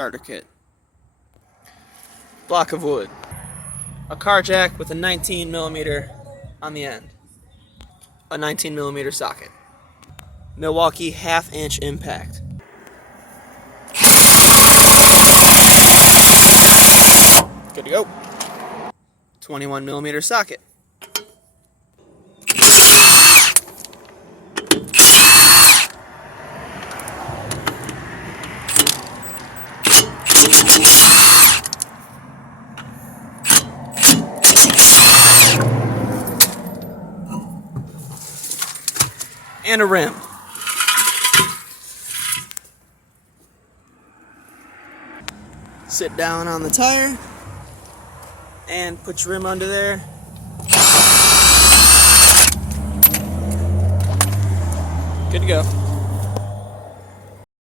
Starter kit. Block of wood. A car jack with a 19mm on the end. A 19mm socket. Milwaukee 1/2" impact. Good to go. 21mm socket. And a rim. Sit down on the tire and put your rim under there. Good to go.